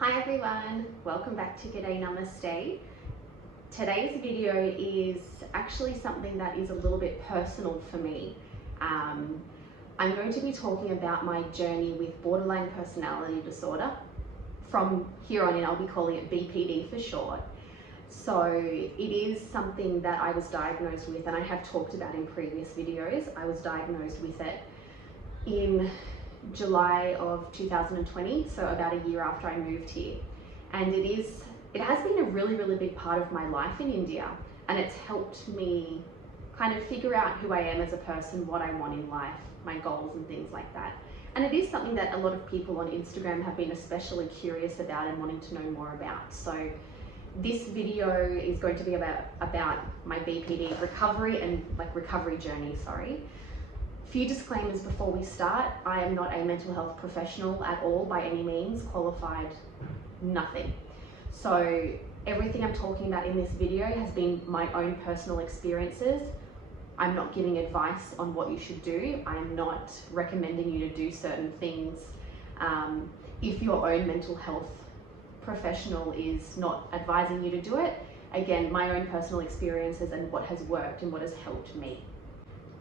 Hi everyone, welcome back to Namaste. Today's video is actually something that is a little bit personal for me. I'm going to be talking about my journey with borderline personality disorder. From here on in, I'll be calling it BPD for short. So it is something that I was diagnosed with, and I have talked about in previous videos. I was diagnosed with it in July of 2020, so about a year after I moved here. And it has been a really big part of my life in India, and it's helped me kind of figure out who I am as a person, what I want in life, my goals and things like that. And it is something that a lot of people on Instagram have been especially curious about and wanting to know more about. So this video is going to be about my BPD recovery and recovery journey, Few disclaimers before we start. I am not a mental health professional at all by any means, qualified, nothing. So everything I'm talking about in this video has been my own personal experiences. I'm not giving advice on what you should do. I'm not recommending you to do certain things. If your own mental health professional is not advising you to do it, again, my own personal experiences and what has worked and what has helped me.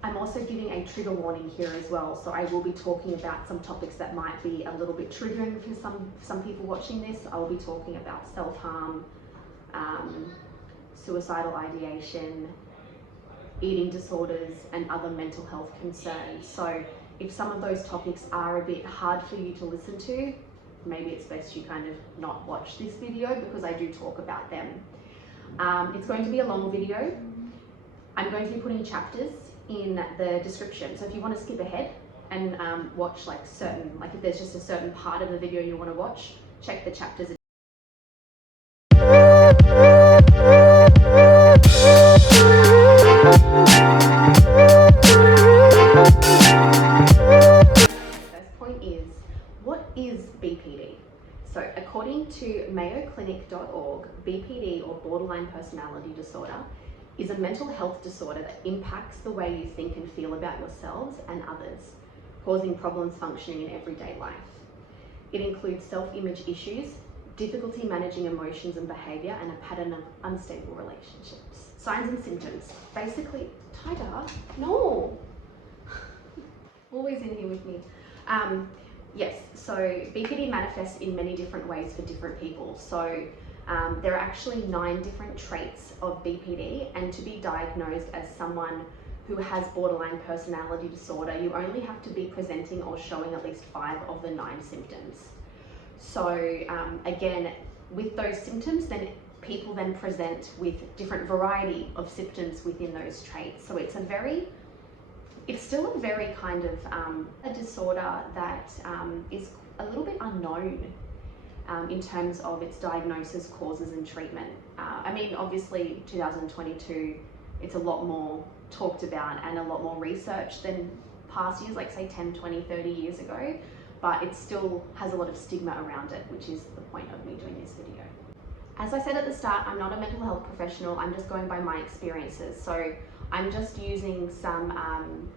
I'm also giving a trigger warning here as well, so I will be talking about some topics that might be a little bit triggering for some people watching this. I will be talking about self-harm, suicidal ideation, eating disorders, and other mental health concerns. So if some of those topics are a bit hard for you to listen to, maybe it's best you kind of not watch this video, because I do talk about them. It's going to be a long video. I'm going to be putting chapters in the description, so if you want to skip ahead and watch if there's just a certain part of the video you want to watch, check the chapters. First point is, what is BPD? So according to mayoclinic.org, BPD, or borderline personality disorder, is a mental health disorder that impacts the way you think and feel about yourselves and others, causing problems functioning in everyday life. It includes self-image issues, difficulty managing emotions and behaviour, and a pattern of unstable relationships. Signs and symptoms. Basically, Tiger, no! Always in here with me. Yes, so BPD manifests in many different ways for different people. So there are actually 9 different traits of BPD, and to be diagnosed as someone who has borderline personality disorder, you only have to be presenting or showing at least 5 of the 9 symptoms. So again, with those symptoms, then people then present with different variety of symptoms within those traits. So it's still a very kind of a disorder that is a little bit unknown in terms of its diagnosis, causes and treatment. I mean, obviously 2022, it's a lot more talked about and a lot more research than past years, like say 10, 20, 30 years ago, but it still has a lot of stigma around it, which is the point of me doing this video. As I said at the start, I'm not a mental health professional, I'm just going by my experiences. So I'm just using some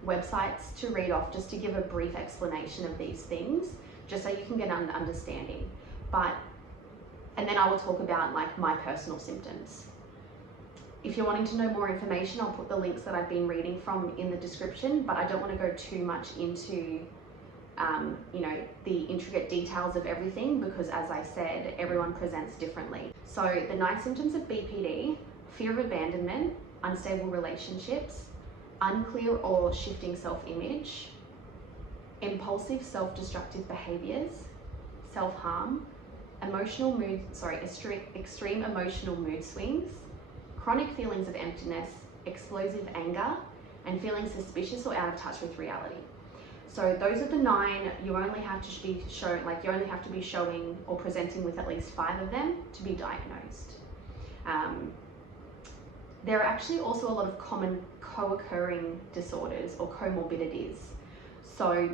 websites to read off, just to give a brief explanation of these things, just so you can get an understanding. And then I will talk about my personal symptoms. If you're wanting to know more information, I'll put the links that I've been reading from in the description, but I don't want to go too much into the intricate details of everything, because as I said, everyone presents differently. So the 9 symptoms of BPD: fear of abandonment, unstable relationships, unclear or shifting self-image, impulsive self-destructive behaviors, self-harm, extreme emotional mood swings, chronic feelings of emptiness, explosive anger, and feeling suspicious or out of touch with reality. So those are the 9. You only have to be showing or presenting with at least 5 of them to be diagnosed. There are actually also a lot of common co-occurring disorders or comorbidities. So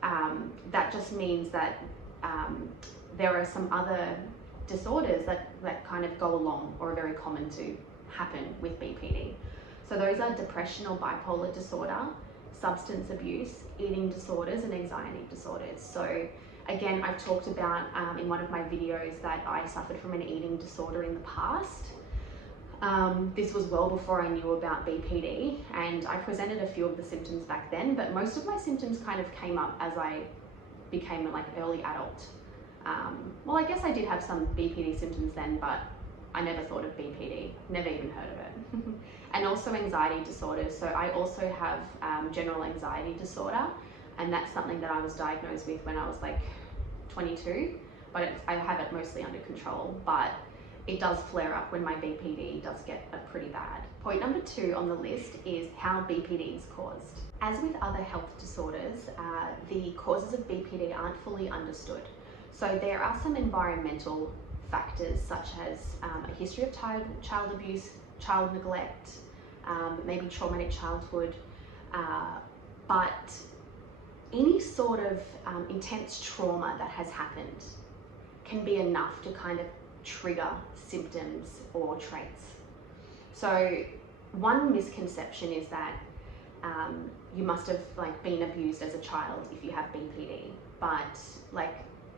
that just means that there are some other disorders that kind of go along or are very common to happen with BPD. So those are depression or bipolar disorder, substance abuse, eating disorders, and anxiety disorders. So Again, I've talked about in one of my videos that I suffered from an eating disorder in the past. This was well before I knew about BPD, and I presented a few of the symptoms back then, but most of my symptoms kind of came up as I became like early adult. Well, I guess I did have some BPD symptoms then, but I never thought of BPD, never even heard of it. And also anxiety disorders. So I also have general anxiety disorder, and that's something that I was diagnosed with when I was like 22, but I have it mostly under control, but it does flare up when my BPD does get pretty bad. Point number 2 on the list is how BPD is caused. As with other health disorders, the causes of BPD aren't fully understood. So there are some environmental factors such as a history of child abuse, child neglect, maybe traumatic childhood, but any sort of intense trauma that has happened can be enough to kind of trigger symptoms or traits. So one misconception is that you must have like been abused as a child if you have BPD, but like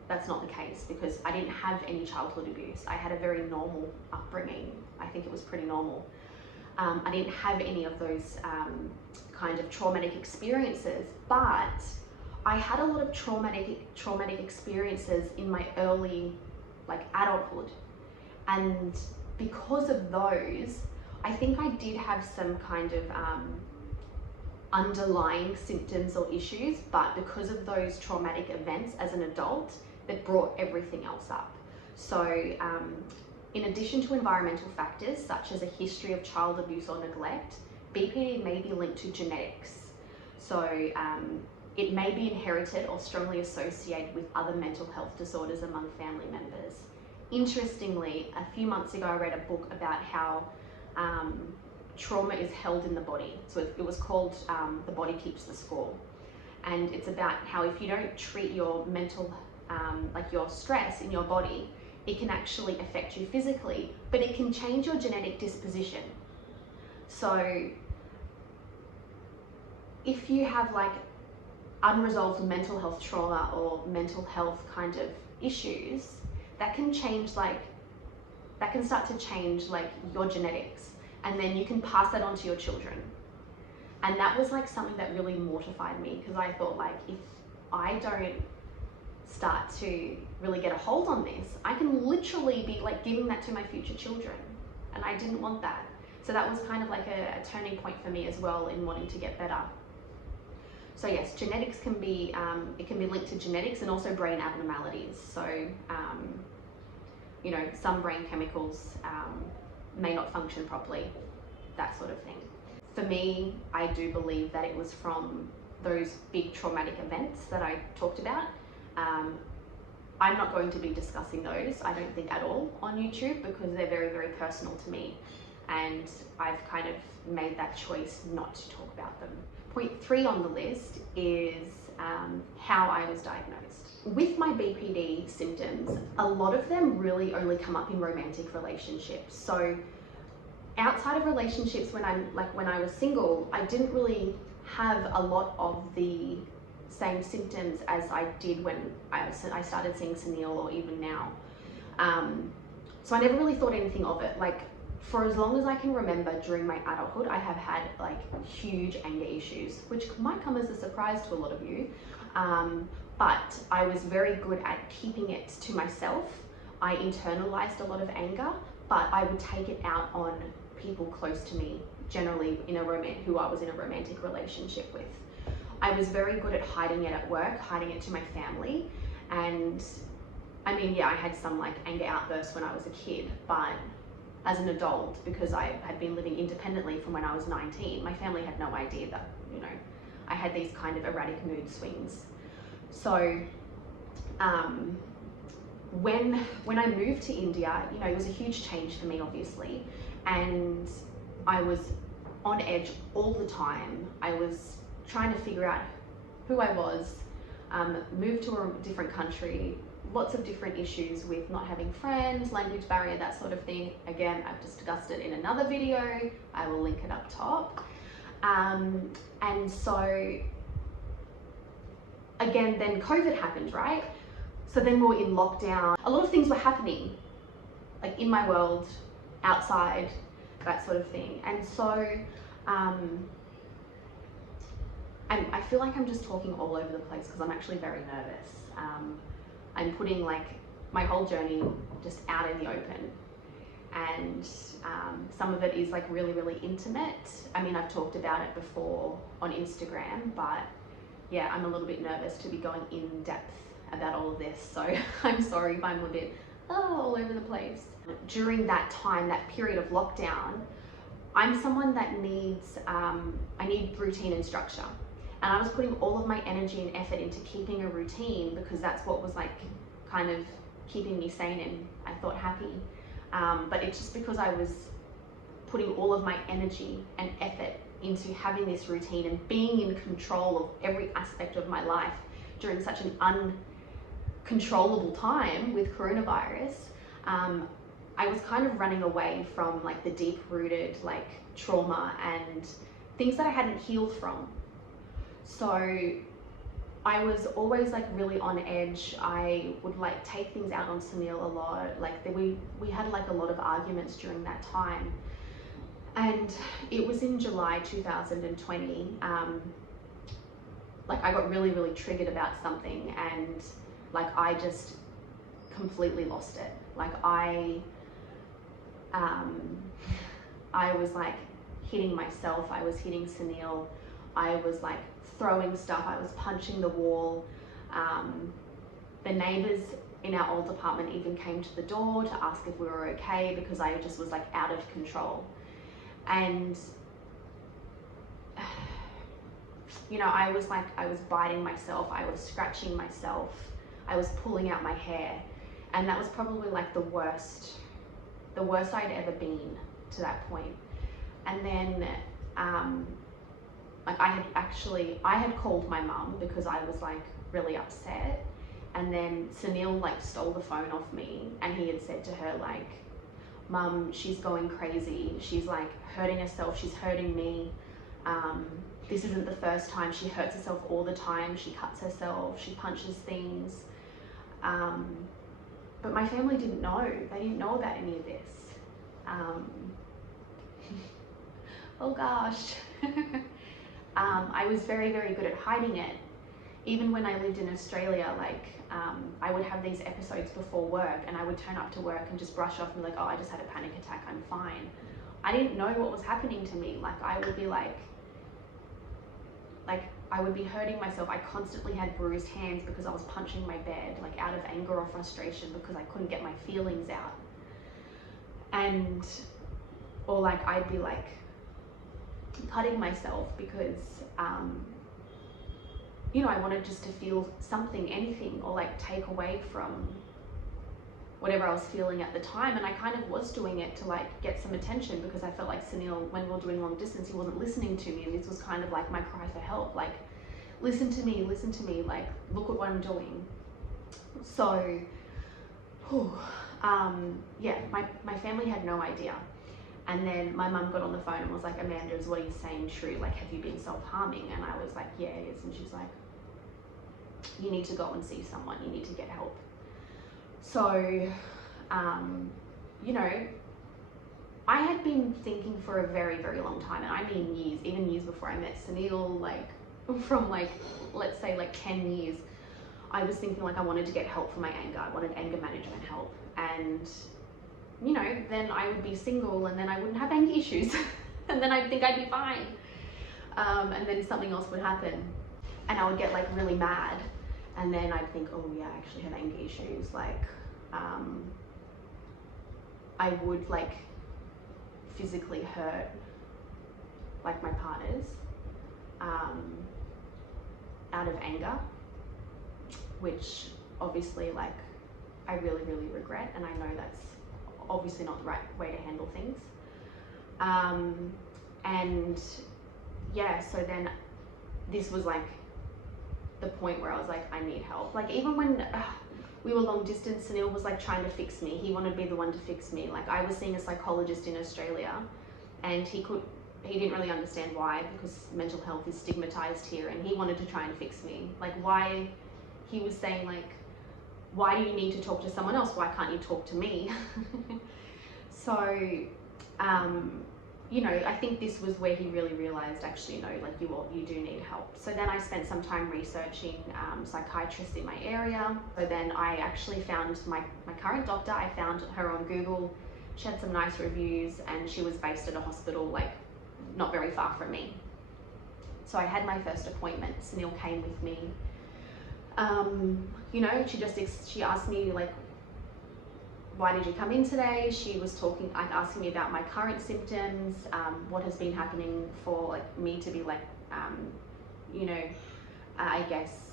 that's not the case, because I didn't have any childhood abuse. I had a very normal upbringing. I think it was pretty normal. I didn't have any of those kind of traumatic experiences, but I had a lot of traumatic experiences in my early like adulthood, and because of those, I think I did have some kind of underlying symptoms or issues, but because of those traumatic events as an adult, that brought everything else up. So in addition to environmental factors such as a history of child abuse or neglect, BPD may be linked to genetics. So it may be inherited or strongly associated with other mental health disorders among family members. Interestingly, a few months ago I read a book about how trauma is held in the body. So it was called The Body Keeps the Score. And it's about how if you don't treat your mental, like your stress in your body, it can actually affect you physically, but it can change your genetic disposition. So if you have like unresolved mental health trauma or mental health kind of issues, that can change that can start to change like your genetics, and then you can pass that on to your children. And that was like something that really mortified me, because I thought like, if I don't start to really get a hold on this, I can literally be like giving that to my future children, and I didn't want that. So that was kind of like a turning point for me as well in wanting to get better. So yes, genetics can be, it can be linked to genetics and also brain abnormalities. So, you know, some brain chemicals may not function properly, that sort of thing. For me, I do believe that it was from those big traumatic events that I talked about. I'm not going to be discussing those, I don't think, at all on YouTube, because they're very, very personal to me. And I've kind of made that choice not to talk about them. Point 3 on the list is how I was diagnosed. With my BPD symptoms, a lot of them really only come up in romantic relationships. So outside of relationships, when I was single, I didn't really have a lot of the same symptoms as I did when I started seeing Sunil, or even now. So I never really thought anything of it. Like, for as long as I can remember during my adulthood, I have had like huge anger issues, which might come as a surprise to a lot of you. But I was very good at keeping it to myself. I internalized a lot of anger, but I would take it out on people close to me, generally who I was in a romantic relationship with. I was very good at hiding it at work, hiding it to my family. And I mean, yeah, I had some like anger outbursts when I was a kid, but as an adult, because I had been living independently from when I was 19, my family had no idea that, you know, I had these kind of erratic mood swings. So when I moved to India, you know, it was a huge change for me, obviously, and I was on edge all the time. I was trying to figure out who I was, moved to a different country, lots of different issues with not having friends, language barrier, that sort of thing. Again, I've discussed it in another video. I will link it up top. And so, again, then COVID happened, right? So then we were in lockdown. A lot of things were happening, like in my world, outside, that sort of thing. And so I feel like I'm just talking all over the place because I'm actually very nervous. I'm putting like my whole journey just out in the open. And some of it is like really, really intimate. I mean, I've talked about it before on Instagram, but yeah, I'm a little bit nervous to be going in depth about all of this. So I'm sorry if I'm a bit all over the place. During that time, that period of lockdown, I'm someone that needs, I need routine and structure. And I was putting all of my energy and effort into keeping a routine because that's what was like kind of keeping me sane and I thought happy. But it's just because I was putting all of my energy and effort into having this routine and being in control of every aspect of my life during such an uncontrollable time with coronavirus. I was kind of running away from like the deep-rooted like trauma and things that I hadn't healed from. So I was always like really on edge. I would like take things out on Sunil a lot. Like we had like a lot of arguments during that time. And it was in July 2020. Like I got really, really triggered about something and like I just completely lost it. Like I was like hitting myself. I was hitting Sunil. I was like throwing stuff. I was punching the wall. The neighbors in our old apartment even came to the door to ask if we were okay because I just was like out of control. And you know, I was biting myself. I was scratching myself. I was pulling out my hair. And that was probably like the worst I'd ever been to that point. And then like I had called my mum because I was like really upset, and then Sunil like stole the phone off me and he had said to her like, "Mum, she's going crazy. She's like hurting herself. She's hurting me. This isn't the first time. She hurts herself all the time. She cuts herself. She punches things." But my family didn't know. They didn't know about any of this. Oh gosh. I was very, very good at hiding it. Even when I lived in Australia, like I would have these episodes before work and I would turn up to work and just brush off and be like, "Oh, I just had a panic attack, I'm fine." I didn't know what was happening to me. Like I would be like I would be hurting myself. I constantly had bruised hands because I was punching my bed, like out of anger or frustration because I couldn't get my feelings out. And, or like I'd be like cutting myself because, you know, I wanted just to feel something, anything, or like take away from whatever I was feeling at the time. And I kind of was doing it to like get some attention because I felt like Sunil, when we were doing long distance, he wasn't listening to me. And this was kind of like my cry for help, like, listen to me, like, look at what I'm doing. So, yeah, my family had no idea. And then my mum got on the phone and was like, "Amanda, is what he's saying true? Like, have you been self-harming?" And I was like, "Yeah, it is." And she's like, "You need to go and see someone. You need to get help." So, you know, I had been thinking for a very, very long time, and I mean years, even years before I met Sunil, like from like, let's say like 10 years, I was thinking like I wanted to get help for my anger. I wanted anger management help. And, you know, then I would be single and then I wouldn't have anger issues. And then I'd think I'd be fine. And then something else would happen and I would get like really mad. And then I'd think, oh yeah, I actually have anger issues. Like, I would like physically hurt like my partners out of anger, which obviously like I really, really regret, and I know that's obviously not the right way to handle things. And yeah, so then this was like the point where I was like, I need help. Like even when we were long distance, Sunil was like trying to fix me. He wanted to be the one to fix me. Like I was seeing a psychologist in Australia and he didn't really understand why, because mental health is stigmatized here, and he wanted to try and fix me. Like why, he was saying like, why do you need to talk to someone else? Why can't you talk to me? So, you know, I think this was where he really realized, actually, no, like you do need help. So then I spent some time researching psychiatrists in my area. So then I actually found my current doctor. I found her on Google. She had some nice reviews, and she was based at a hospital like not very far from me. So I had my first appointment. Sunil came with me. You know, she asked me, like, why did you come in today? She was asking me about my current symptoms, what has been happening for like me to be like, you know, I guess,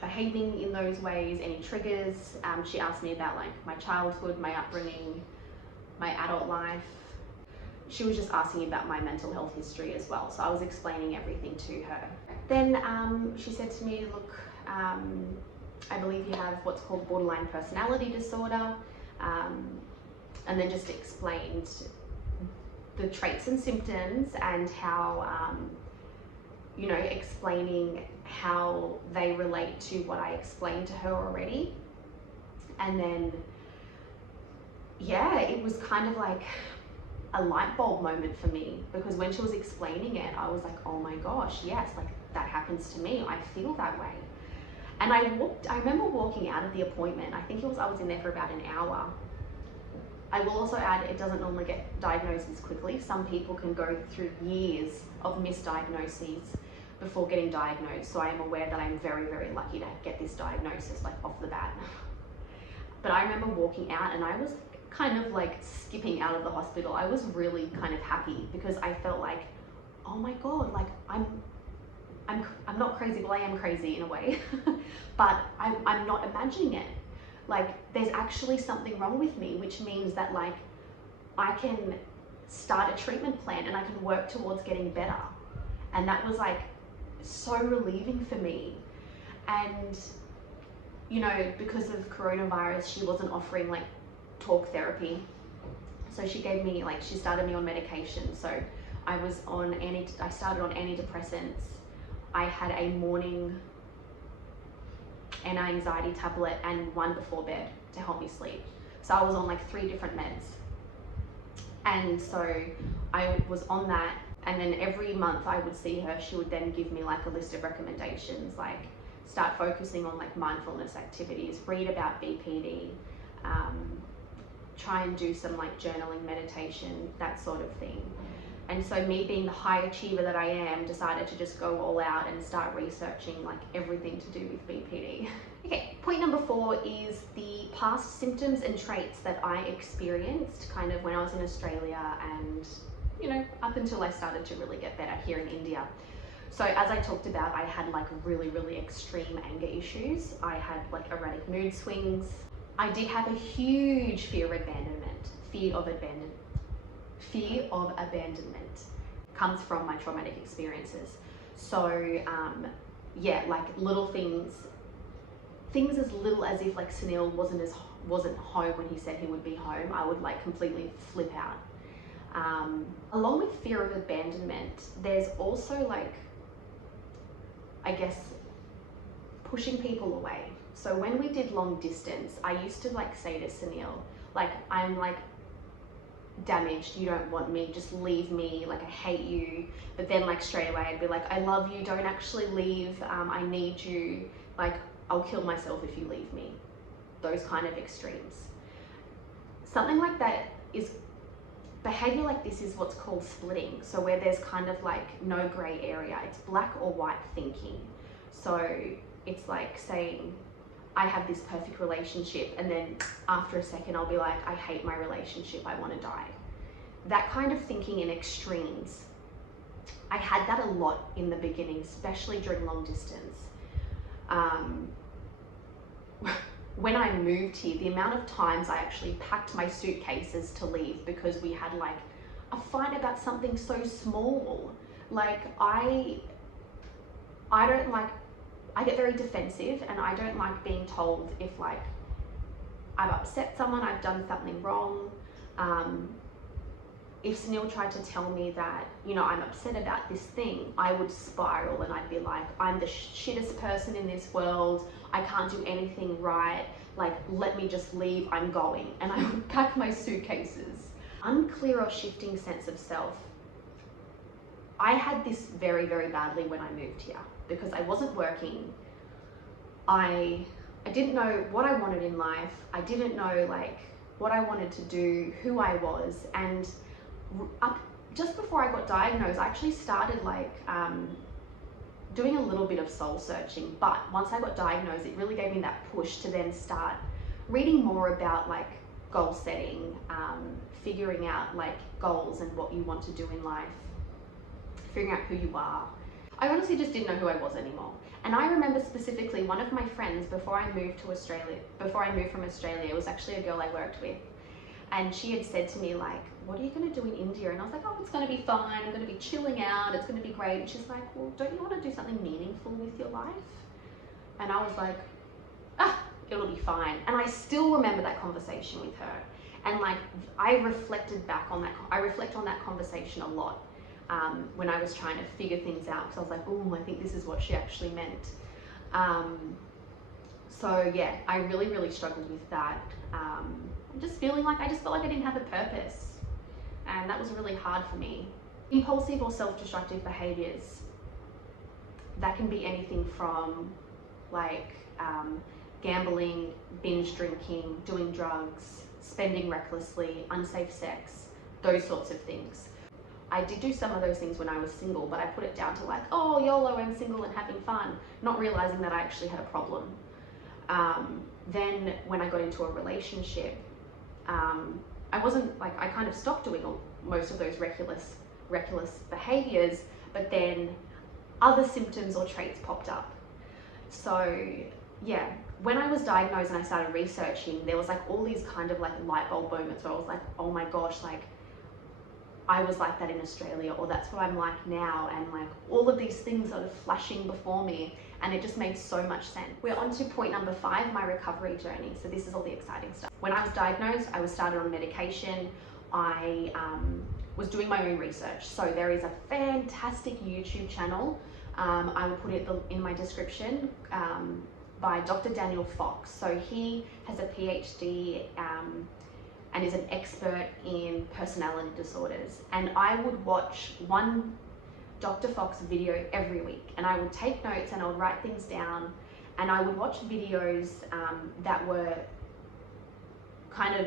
behaving in those ways, any triggers. She asked me about like my childhood, my upbringing, my adult life. She was just asking about my mental health history as well. So I was explaining everything to her. Then she said to me, look, I believe you have what's called borderline personality disorder. And then just explained the traits and symptoms and how, you know, explaining how they relate to what I explained to her already. And then, yeah, it was kind of like a light bulb moment for me, because when she was explaining it, I was like, oh my gosh, yes, like that happens to me. I feel that way. And I remember walking out of the appointment. I was in there for about an hour. I will also add, it doesn't normally get diagnosed as quickly. Some people can go through years of misdiagnoses before getting diagnosed. So I am aware that I'm very, very lucky to get this diagnosis like off the bat. But I remember walking out, and I was kind of like skipping out of the hospital. I was really kind of happy, because I felt like, oh my God, like I'm not crazy. Well, I am crazy in a way, but I'm not imagining it. Like, there's actually something wrong with me, which means that like I can start a treatment plan and I can work towards getting better. And that was like so relieving for me. And, you know, because of coronavirus, she wasn't offering like talk therapy. So she gave me, like, she started me on medication. So I started on antidepressants. I had a morning anti-anxiety tablet and one before bed to help me sleep. So I was on like 3 different meds. And so I was on that, and then every month I would see her. She would then give me like a list of recommendations, like start focusing on like mindfulness activities, read about BPD, try and do some like journaling, meditation, that sort of thing. And so me, being the high achiever that I am, decided to just go all out and start researching like everything to do with BPD. Okay, point number 4 is the past symptoms and traits that I experienced kind of when I was in Australia, and, you know, up until I started to really get better here in India. So as I talked about, I had like really, really extreme anger issues. I had like erratic mood swings. I did have a huge fear of abandonment. Fear of abandonment comes from my traumatic experiences. So yeah, like little things as little as if like Sunil wasn't home when he said he would be home, I would like completely flip out. Along with fear of abandonment, there's also like, I guess, pushing people away. So when we did long distance, I used to like say to Sunil, like, I'm like damaged, you don't want me, just leave me, like I hate you. But then like straight away I'd be like, I love you, don't actually leave, I need you, like I'll kill myself if you leave me. Those kind of extremes. Something like that is, behavior like this is what's called splitting. So where there's kind of like no gray area, it's black or white thinking. So it's like saying, I have this perfect relationship, and then after a second I'll be like, I hate my relationship, I want to die. That kind of thinking in extremes. I had that a lot in the beginning, especially during long distance. When I moved here, the amount of times I actually packed my suitcases to leave because we had like a fight about something so small. Like I don't like, I get very defensive, and I don't like being told if like I've upset someone, I've done something wrong. if Sunil tried to tell me that, you know, I'm upset about this thing, I would spiral and I'd be like, I'm the shittest person in this world, I can't do anything right, like, let me just leave, I'm going. And I would pack my suitcases. Unclear or shifting sense of self. I had this very, very badly when I moved here because I wasn't working. I didn't know what I wanted in life. I didn't know like what I wanted to do, who I was, and just before I got diagnosed, I actually started like doing a little bit of soul searching. But once I got diagnosed, it really gave me that push to then start reading more about like goal setting, figuring out like goals and what you want to do in life, figuring out who you are. I honestly just didn't know who I was anymore. And I remember specifically one of my friends before I moved from Australia, it was actually a girl I worked with. And she had said to me like, what are you going to do in India? And I was like, oh, it's going to be fine. I'm going to be chilling out. It's going to be great. And she's like, well, don't you want to do something meaningful with your life? And I was like, it'll be fine. And I still remember that conversation with her. And like, I reflect on that conversation a lot. When I was trying to figure things out, because I was like, oh, I think this is what she actually meant. So yeah, I really, really struggled with that. I just felt like I didn't have a purpose, and that was really hard for me. Impulsive or self-destructive behaviors, that can be anything from like gambling, binge drinking, doing drugs, spending recklessly, unsafe sex, those sorts of things. I did do some of those things when I was single, but I put it down to like, oh, YOLO, I'm single and having fun, not realizing that I actually had a problem. Then when I got into a relationship, I kind of stopped doing most of those reckless behaviors, but then other symptoms or traits popped up. So yeah, when I was diagnosed and I started researching, there was like all these kind of like light bulb moments where I was like, oh my gosh, like I was like that in Australia, or that's what I'm like now, and like all of these things are flashing before me, and it just made so much sense. We're on to point number 5, my recovery journey. So this is all the exciting stuff. When I was diagnosed, I was started on medication. I was doing my own research. So there is a fantastic YouTube channel, I will put it in my description, by Dr. Daniel Fox. So he has a PhD and is an expert in personality disorders. And I would watch one Dr. Fox video every week, and I would take notes and I would write things down, and I would watch videos that were kind of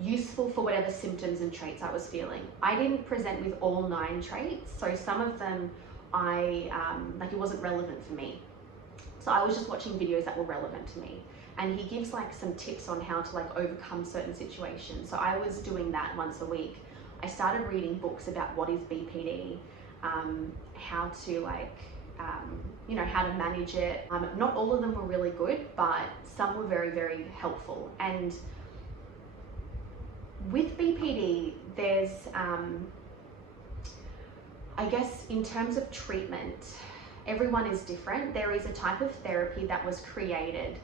useful for whatever symptoms and traits I was feeling. I didn't present with all 9 traits, so some of them it wasn't relevant for me. So I was just watching videos that were relevant to me. And he gives like some tips on how to like overcome certain situations. So I was doing that once a week. I started reading books about what is BPD, how to like, how to manage it. Not all of them were really good, but some were very, very helpful. And with BPD, there's, I guess in terms of treatment, everyone is different. There is a type of therapy that was created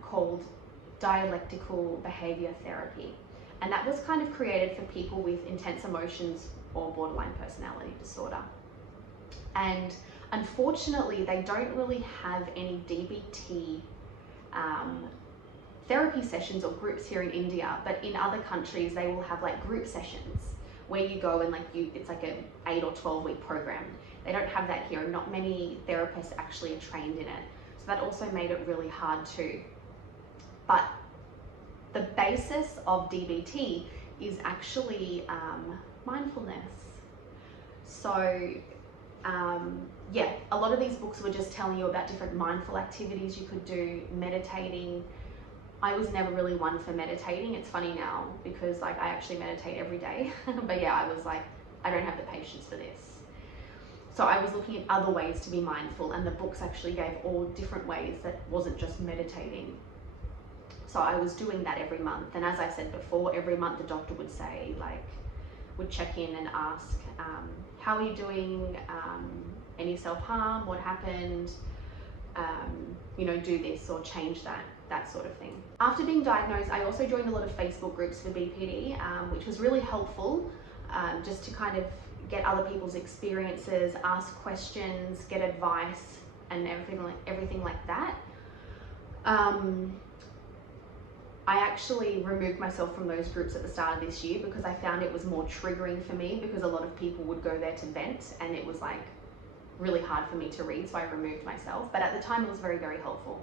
called dialectical behavior therapy. And that was kind of created for people with intense emotions or borderline personality disorder. And unfortunately, they don't really have any DBT therapy sessions or groups here in India, but in other countries, they will have like group sessions where you go and it's like an 8 or 12 week program. They don't have that here, and not many therapists actually are trained in it. So that also made it really hard too. But the basis of DBT is actually mindfulness. So yeah, a lot of these books were just telling you about different mindful activities you could do, meditating. I was never really one for meditating. It's funny now because like I actually meditate every day. But yeah, I was like, I don't have the patience for this. So I was looking at other ways to be mindful, and the books actually gave all different ways that wasn't just meditating. So I was doing that every month. And as I said before, every month the doctor would say, would check in and ask, how are you doing? Any self-harm? What happened? Do this or change that that sort of thing. After being diagnosed, I also joined a lot of Facebook groups for BPD, which was really helpful, just to kind of get other people's experiences, ask questions, get advice, and everything like that. I actually removed myself from those groups at the start of this year because I found it was more triggering for me, because a lot of people would go there to vent, and it was like really hard for me to read, so I removed myself. But at the time it was very, very helpful.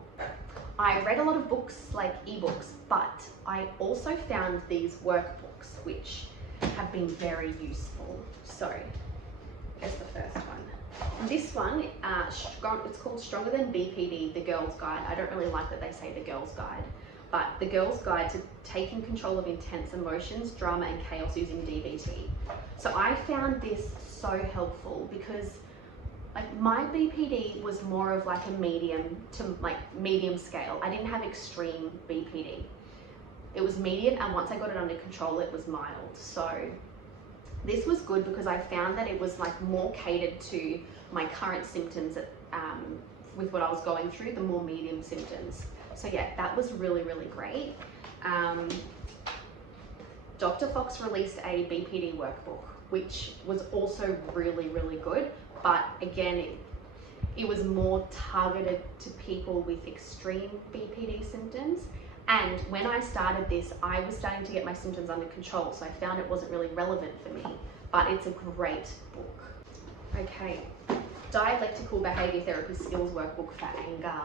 I read a lot of books, like ebooks, but I also found these workbooks which have been very useful. So here's the first one. This one, it's called Stronger Than BPD, The Girl's Guide. I don't really like that they say The Girl's Guide, but The Girl's Guide to Taking Control of Intense Emotions, Drama and Chaos Using DBT. So I found this so helpful because like my BPD was more of like a medium to like medium scale. I didn't have extreme BPD. It was medium, and once I got it under control, it was mild. So this was good because I found that it was like more catered to my current symptoms with what I was going through, the more medium symptoms. So yeah, that was really, really great. Dr. Fox released a BPD workbook, which was also really, really good. But again, it was more targeted to people with extreme BPD symptoms. And when I started this, I was starting to get my symptoms under control, so I found it wasn't really relevant for me, but it's a great book. Okay, Dialectical Behavior Therapy Skills Workbook for Anger.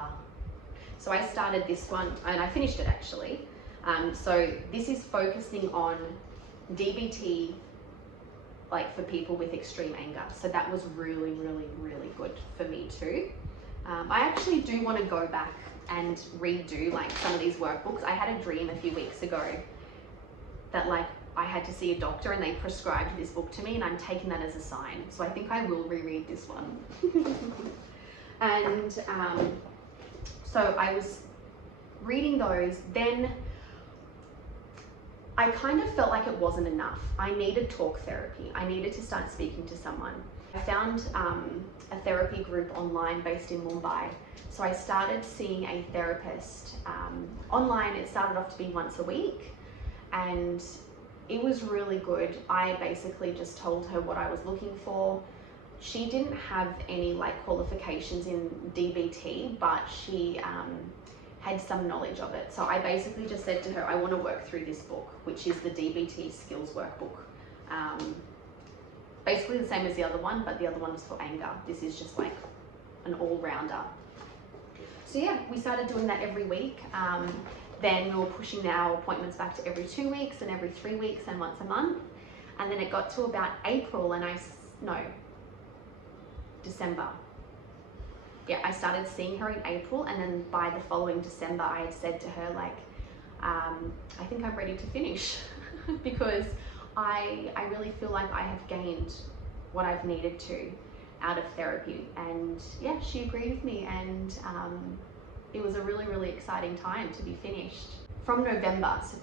So I started this one, and I finished it actually. So this is focusing on DBT, like for people with extreme anger. So that was really, really, really good for me too. I actually do want to go back and redo like some of these workbooks. I had a dream a few weeks ago that like I had to see a doctor and they prescribed this book to me, and I'm taking that as a sign. So I think I will reread this one. And so I was reading those, then I kind of felt like it wasn't enough. I needed talk therapy. I needed to start speaking to someone. I found a therapy group online based in Mumbai. So I started seeing a therapist online. It started off to be once a week, and it was really good. I basically just told her what I was looking for. She didn't have any like qualifications in DBT, but she had some knowledge of it. So I basically just said to her, I want to work through this book, which is the DBT Skills Workbook. Basically the same as the other one, but the other one was for anger. This is just like an all-rounder. So yeah, we started doing that every week. Then we were pushing our appointments back to every 2 weeks and every 3 weeks and once a month. And then it got to about April and December. Yeah, I started seeing her in April, and then by the following December, I had said to her, like, I think I'm ready to finish because I really feel like I have gained what I've needed to out of therapy. And yeah, she agreed with me, and it was a really, really exciting time to be finished. From November, so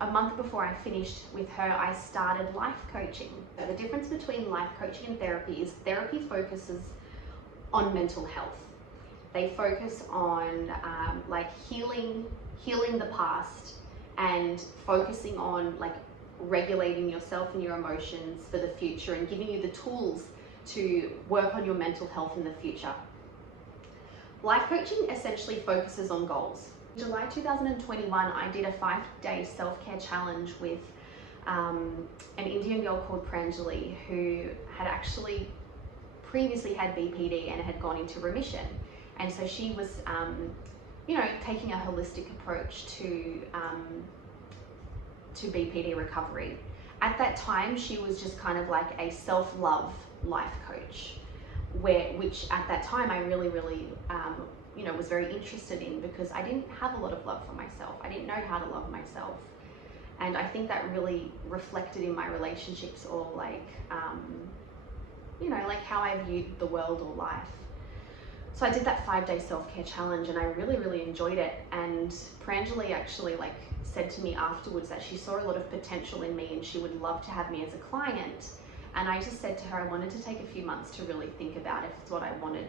a month before I finished with her, I started life coaching. So the difference between life coaching and therapy is therapy focuses on mental health. They focus on like healing the past and focusing on like regulating yourself and your emotions for the future and giving you the tools to work on your mental health in the future. Life coaching essentially focuses on goals. In July 2021, I did a 5-day self-care challenge with an Indian girl called Pranjali, who had actually previously had BPD and had gone into remission. And so she was, taking a holistic approach to BPD recovery. At that time, she was just kind of like a self-love life coach, which at that time I really, really, was very interested in, because I didn't have a lot of love for myself. I didn't know how to love myself. And I think that really reflected in my relationships, or like, like how I viewed the world or life. So I did that 5-day self-care challenge, and I really, really enjoyed it. And Pranjali actually said to me afterwards that she saw a lot of potential in me and she would love to have me as a client. And I just said to her I wanted to take a few months to really think about if it's what I wanted.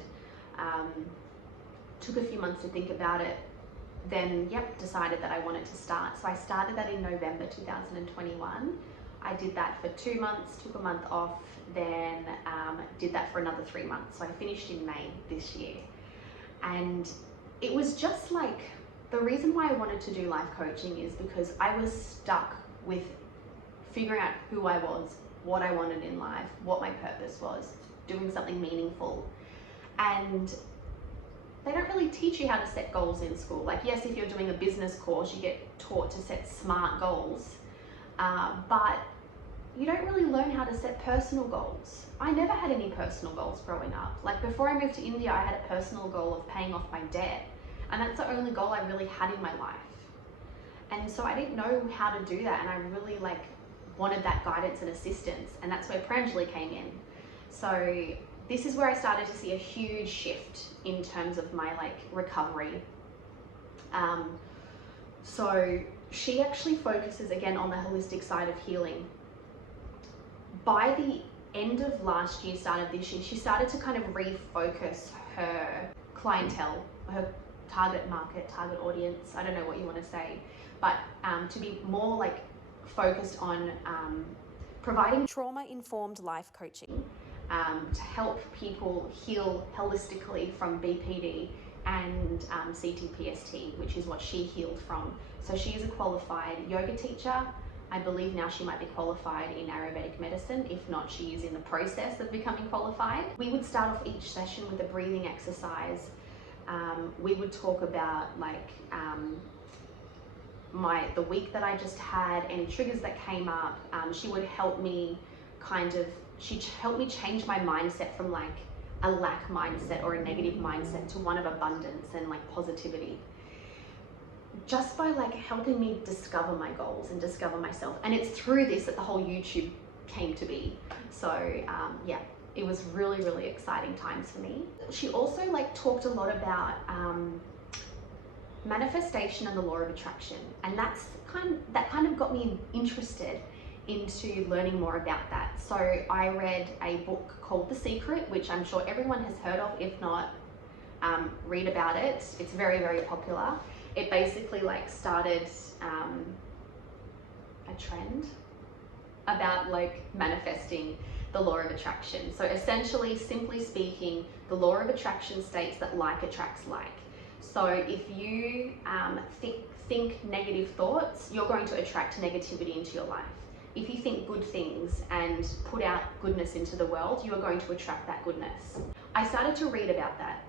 Took a few months to think about it, then, yep, decided that I wanted to start. So I started that in November 2021. I did that for 2 months, took a month off, then did that for another 3 months. So I finished in May this year. And it was just like, the reason why I wanted to do life coaching is because I was stuck with figuring out who I was, what I wanted in life, what my purpose was, doing something meaningful. And they don't really teach you how to set goals in school. Like, yes, if you're doing a business course, you get taught to set SMART goals, but you don't really learn how to set personal goals. I never had any personal goals growing up. Like, before I moved to India, I had a personal goal of paying off my debt, and that's the only goal I really had in my life. And so I didn't know how to do that, and I really wanted that guidance and assistance, and that's where Pranjali came in. So this is where I started to see a huge shift in terms of my recovery. So she actually focuses again on the holistic side of healing. By the end of last year, start of this year, she started to kind of refocus her clientele, her target market, target audience, I don't know what you want to say, but to be more focused on providing trauma-informed life coaching to help people heal holistically from BPD and CTPST, which is what she healed from. So she is a qualified yoga teacher. I believe now she might be qualified in Ayurvedic medicine. If not, she is in the process of becoming qualified. We would start off each session with a breathing exercise. We would talk about the week that I just had, any triggers that came up. She would help me she helped me change my mindset from a lack mindset or a negative mindset to one of abundance and positivity. Just by helping me discover my goals and discover myself. And it's through this that the whole YouTube came to be. So yeah, it was really, really exciting times for me. She also talked a lot about manifestation and the law of attraction. And that kind of got me interested into learning more about that. So I read a book called The Secret, which I'm sure everyone has heard of. If not, read about it. It's very, very popular. It basically started a trend about manifesting the law of attraction. So essentially, simply speaking, the law of attraction states that like attracts like. So if you think negative thoughts, you're going to attract negativity into your life. If you think good things and put out goodness into the world, you are going to attract that goodness. I started to read about that,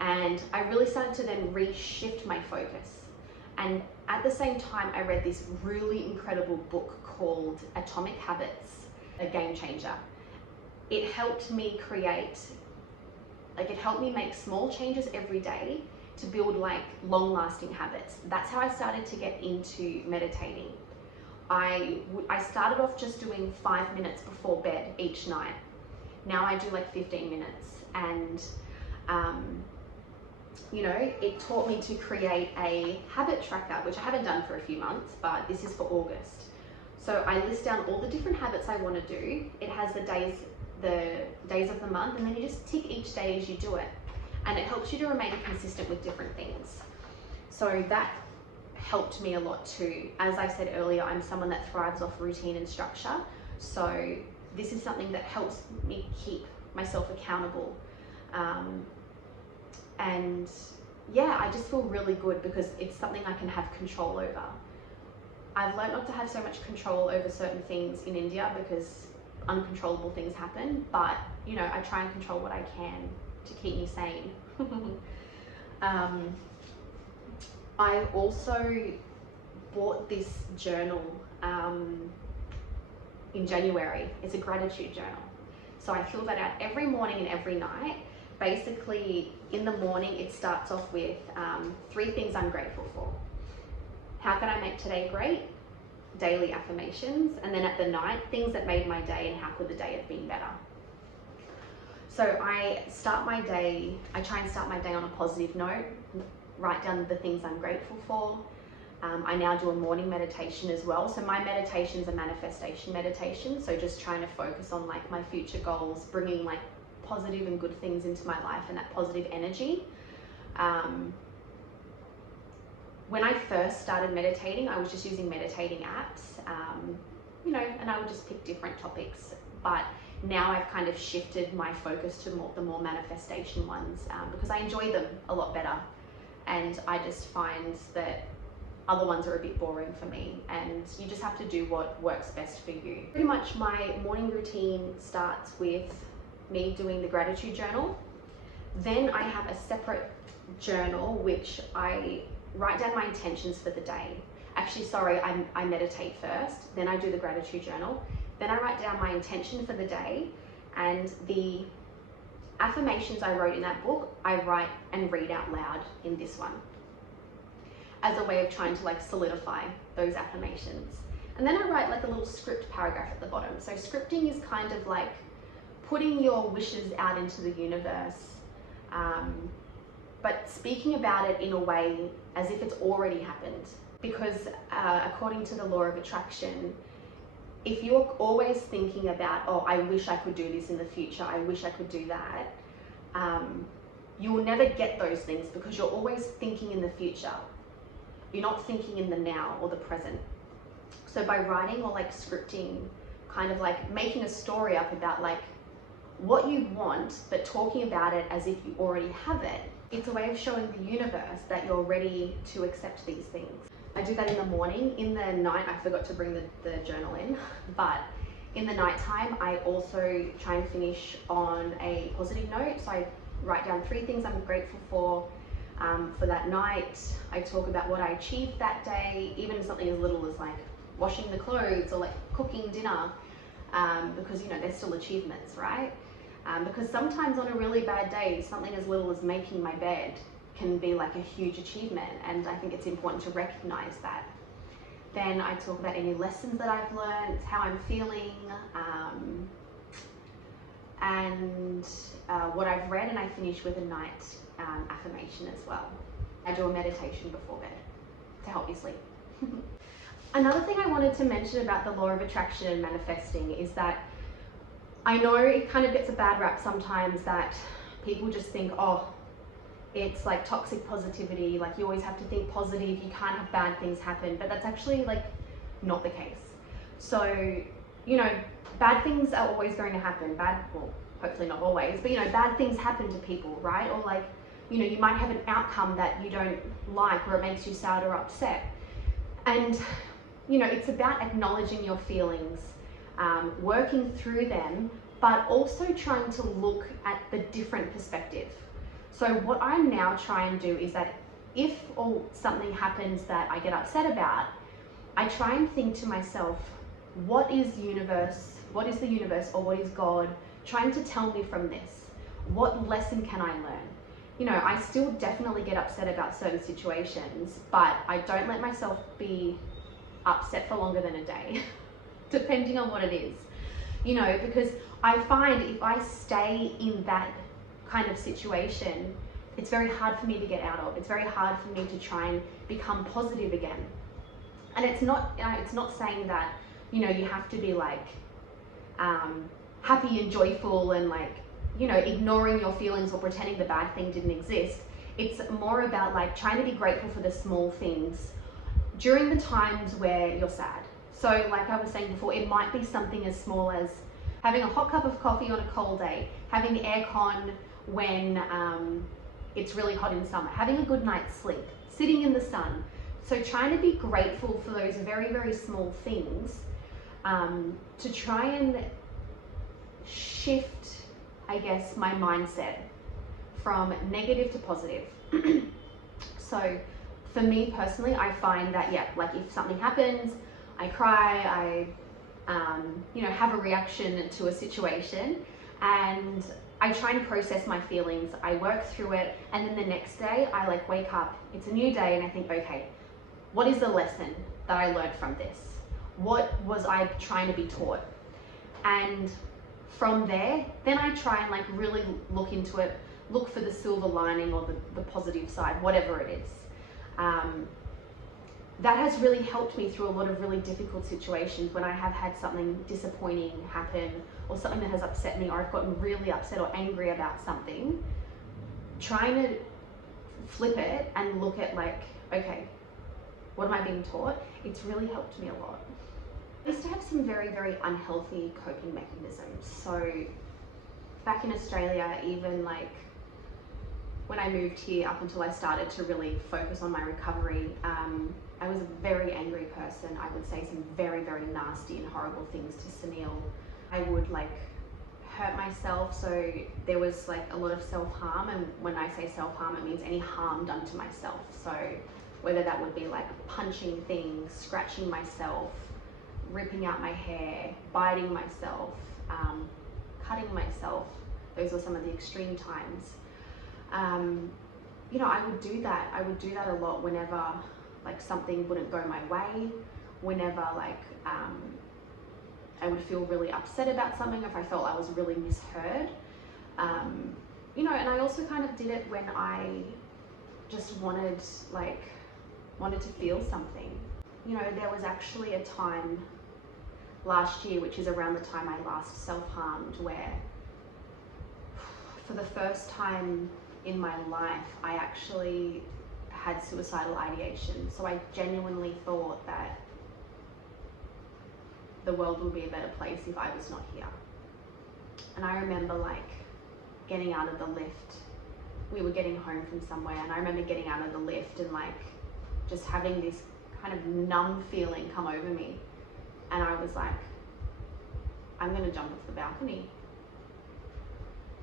and I really started to then reshift my focus. And at the same time, I read this really incredible book called Atomic Habits, a game changer. It helped me make small changes every day to build long-lasting habits. That's how I started to get into meditating. I started off just doing 5 minutes before bed each night. Now I do 15 minutes, and it taught me to create a habit tracker, which I haven't done for a few months, but this is for August. So I list down all the different habits I want to do. It has the days of the month, and then you just tick each day as you do it. And it helps you to remain consistent with different things. So that helped me a lot too. As I said earlier, I'm someone that thrives off routine and structure. So this is something that helps me keep myself accountable. And yeah, I just feel really good because it's something I can have control over. I've learned not to have so much control over certain things in India because uncontrollable things happen, but I try and control what I can to keep me sane. I also bought this journal in January. It's a gratitude journal. So I fill that out every morning and every night. Basically, in the morning, it starts off with 3 things I'm grateful for. How can I make today great? Daily affirmations. And then at the night, things that made my day and how could the day have been better. So I try and start my day on a positive note, write down the things I'm grateful for. I now do a morning meditation as well. So my meditation's a manifestation meditation. So just trying to focus on my future goals, bringing positive and good things into my life and that positive energy. When I first started meditating, I was just using meditating apps, and I would just pick different topics. But now I've kind of shifted my focus to the more manifestation ones, because I enjoy them a lot better. And I just find that other ones are a bit boring for me, and you just have to do what works best for you. Pretty much my morning routine starts with me doing the gratitude journal. Then I have a separate journal which I write down my intentions for the day. Actually, sorry, I meditate first, then I do the gratitude journal, then I write down my intention for the day, and the affirmations I wrote in that book, I write and read out loud in this one, as a way of trying to like solidify those affirmations. And then I write like a little script paragraph at the bottom. So scripting is kind of like putting your wishes out into the universe, but speaking about it in a way as if it's already happened. Because according to the law of attraction, if you're always thinking about, oh, I wish I could do this in the future, I wish I could do that, you will never get those things because you're always thinking in the future. You're not thinking in the now or the present. So by writing or like scripting, kind of like making a story up about like what you want, but talking about it as if you already have it, it's a way of showing the universe that you're ready to accept these things. I do that in the morning. In the night, I forgot to bring the journal in, but in the nighttime, I also try and finish on a positive note. So I write down 3 things I'm grateful for that night. I talk about what I achieved that day, even something as little as like washing the clothes or like cooking dinner, because they're still achievements, right? Because sometimes on a really bad day, something as little as making my bed can be like a huge achievement, and I think it's important to recognize that. Then I talk about any lessons that I've learned, how I'm feeling, and what I've read, and I finish with a night affirmation as well. I do a meditation before bed to help you sleep. Another thing I wanted to mention about the law of attraction and manifesting is that I know it kind of gets a bad rap sometimes that people just think, oh, it's like toxic positivity, like you always have to think positive, you can't have bad things happen, but that's actually like not the case. So, bad things are always going to happen, well, hopefully not always, but bad things happen to people, right? Or like, you might have an outcome that you don't like, or it makes you sad or upset. And, it's about acknowledging your feelings, working through them, but also trying to look at the different perspective. So what I now try and do is that if something happens that I get upset about, I try and think to myself, what is the universe or what is God trying to tell me from this? What lesson can I learn? I still definitely get upset about certain situations, but I don't let myself be upset for longer than a day, depending on what it is. Because I find if I stay in that kind of situation, it's very hard for me to get out of. It's very hard for me to try and become positive again. And it's not saying that, you have to be like happy and joyful and like, ignoring your feelings or pretending the bad thing didn't exist. It's more about like trying to be grateful for the small things during the times where you're sad. So like I was saying before, it might be something as small as having a hot cup of coffee on a cold day, having the aircon when it's really hot in summer, having a good night's sleep, sitting in the sun. So trying to be grateful for those very, very small things, to try and shift, I guess, my mindset from negative to positive. So for me personally, I find that, like if something happens, I cry, I have a reaction to a situation, and I try and process my feelings, I work through it, and then the next day I like wake up, it's a new day, and I think, okay, what is the lesson that I learned from this? What was I trying to be taught? And from there, then I try and like really look into it, look for the silver lining or the positive side, whatever it is. That has really helped me through a lot of really difficult situations when I have had something disappointing happen, or something that has upset me, or I've gotten really upset or angry about something. Trying to flip it and look at like, okay, what am I being taught? It's really helped me a lot. I used to have some very, very unhealthy coping mechanisms. So back in Australia, even like when I moved here up until I started to really focus on my recovery, I was a very angry person. I would say some very, very nasty and horrible things to Sunil. I would like hurt myself, so there was like a lot of self-harm, and when I say self-harm, it means any harm done to myself. So whether that would be like punching things, scratching myself, ripping out my hair, biting myself, cutting myself, those were some of the extreme times. You know, I would do that. I would do that a lot whenever like something wouldn't go my way, whenever like I would feel really upset about something, if I felt I was really misheard. You know, and I also kind of did it when I just wanted to feel something. You know, there was actually a time last year, which is around the time I last self-harmed, where for the first time in my life, I actually had suicidal ideation. So I genuinely thought that the world would be a better place if I was not here. And I remember like getting out of the lift. We were getting home from somewhere, and I remember getting out of the lift and like just having this kind of numb feeling come over me. And I was like, I'm gonna jump off the balcony.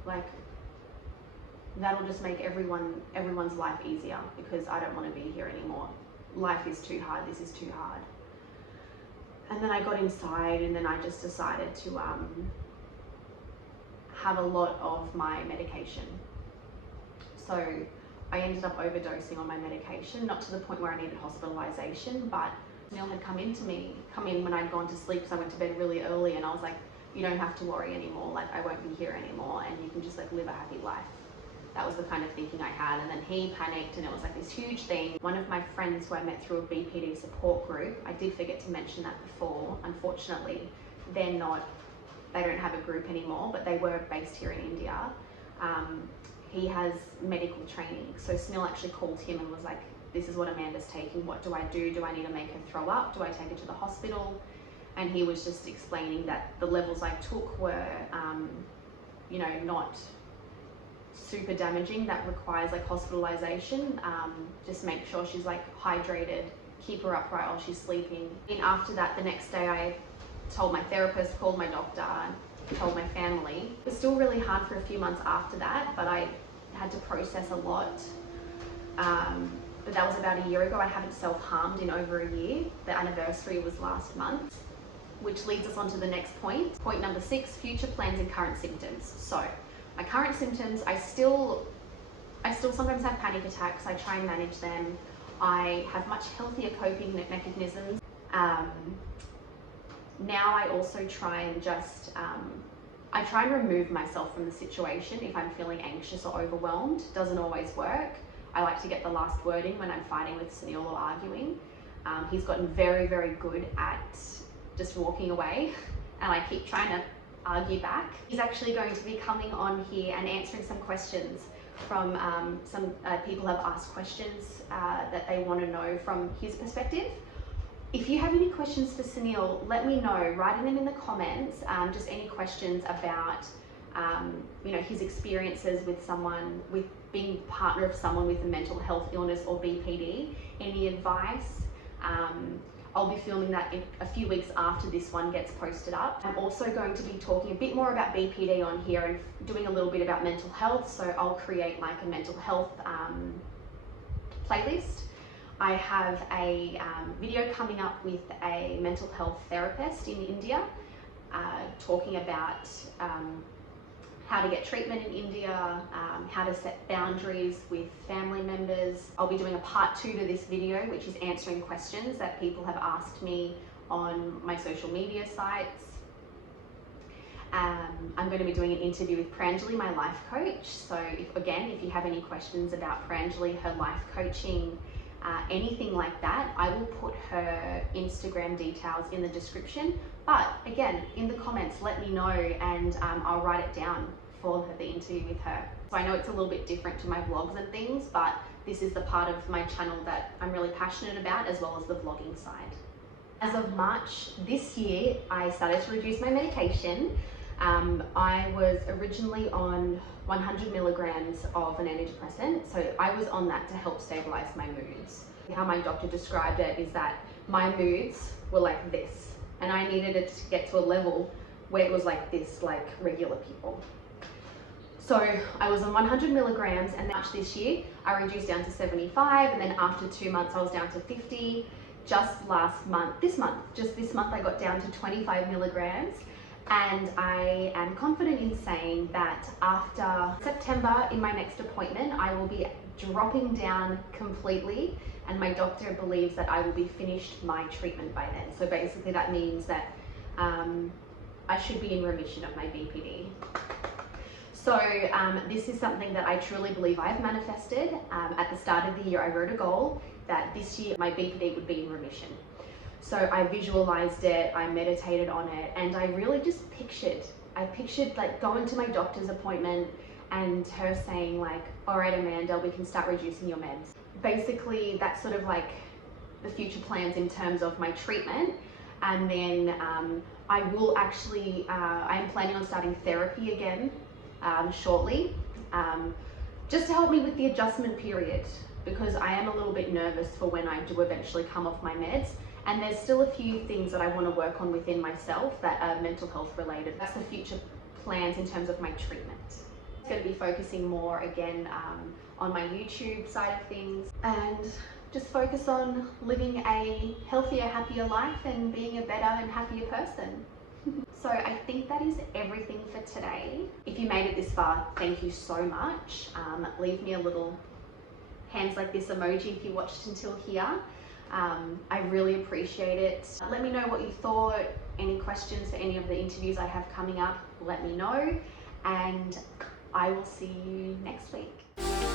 Like, that'll just make everyone's life easier, because I don't want to be here anymore. Life is too hard, this is too hard. And then I got inside, and then I just decided to have a lot of my medication. So I ended up overdosing on my medication, not to the point where I needed hospitalization, but Neil had come in when I'd gone to sleep, because I went to bed really early, and I was like, you don't have to worry anymore, like I won't be here anymore, and you can just like live a happy life. That was the kind of thinking I had. And then he panicked, and it was like this huge thing. One of my friends who I met through a BPD support group, I did forget to mention that before, unfortunately, they don't have a group anymore, but they were based here in India. He has medical training. So Sunil actually called him and was like, this is what Amanda's taking, what do I do? Do I need to make her throw up? Do I take her to the hospital? And he was just explaining that the levels I took were, you know, not super damaging, that requires like hospitalization. Just make sure she's like hydrated, keep her upright while she's sleeping. And after that, the next day I told my therapist, called my doctor, told my family. It was still really hard for a few months after that, but I had to process a lot. But that was about a year ago. I haven't self-harmed in over a year. The anniversary was last month, which leads us on to the next point. Point number 6, future plans and current symptoms. So my current symptoms, I still sometimes have panic attacks. I try and manage them. I have much healthier coping mechanisms. Now I also try and just, I try and remove myself from the situation if I'm feeling anxious or overwhelmed. Doesn't always work. I like to get the last word in when I'm fighting with Sunil or arguing. He's gotten very, very good at just walking away, and I keep trying to argue back. He's actually going to be coming on here and answering some questions from some people have asked questions that they want to know from his perspective. If you have any questions for Sunil, let me know. Write them in the comments. Just any questions about you know, his experiences with being partner of someone with a mental health illness or BPD. Any advice? I'll be filming that in a few weeks after this one gets posted up. I'm also going to be talking a bit more about BPD on here and doing a little bit about mental health. So I'll create like a mental health playlist. I have a video coming up with a mental health therapist in India, talking about how to get treatment in India, how to set boundaries with family members. I'll be doing a part 2 to this video, which is answering questions that people have asked me on my social media sites. I'm going to be doing an interview with Pranjali, my life coach. So if you have any questions about Pranjali, her life coaching, anything like that, I will put her Instagram details in the description. But again, in the comments, let me know, and I'll write it down for the interview with her. So I know it's a little bit different to my vlogs and things, but this is the part of my channel that I'm really passionate about, as well as the vlogging side. As of March this year, I started to reduce my medication. I was originally on 100 milligrams of an antidepressant, so I was on that to help stabilize my moods. How my doctor described it is that my moods were like this, and I needed it to get to a level where it was like this, like regular people. So I was on 100 milligrams, and March this year I reduced down to 75, and then after 2 months I was down to 50. Just this month I got down to 25 milligrams, and I am confident in saying that after September, in my next appointment, I will be dropping down completely, and my doctor believes that I will be finished my treatment by then. So basically that means that I should be in remission of my BPD. So this is something that I truly believe I have manifested. At the start of the year, I wrote a goal that this year my BPD would be in remission. So I visualized it, I meditated on it, and I really just pictured like going to my doctor's appointment and her saying like, all right, Amanda, we can start reducing your meds. Basically, that's sort of like the future plans in terms of my treatment. And then I will actually, I am planning on starting therapy again shortly, just to help me with the adjustment period, because I am a little bit nervous for when I do eventually come off my meds. And there's still a few things that I want to work on within myself that are mental health related. That's the future plans in terms of my treatment. I'm going to be focusing more again on my YouTube side of things, and just focus on living a healthier, happier life and being a better and happier person. So I think that is everything for today. If you made it this far, thank you so much. Leave me a little hands like this emoji if you watched until here. I really appreciate it. Let me know what you thought. Any questions for any of the interviews I have coming up, let me know, and I will see you next week.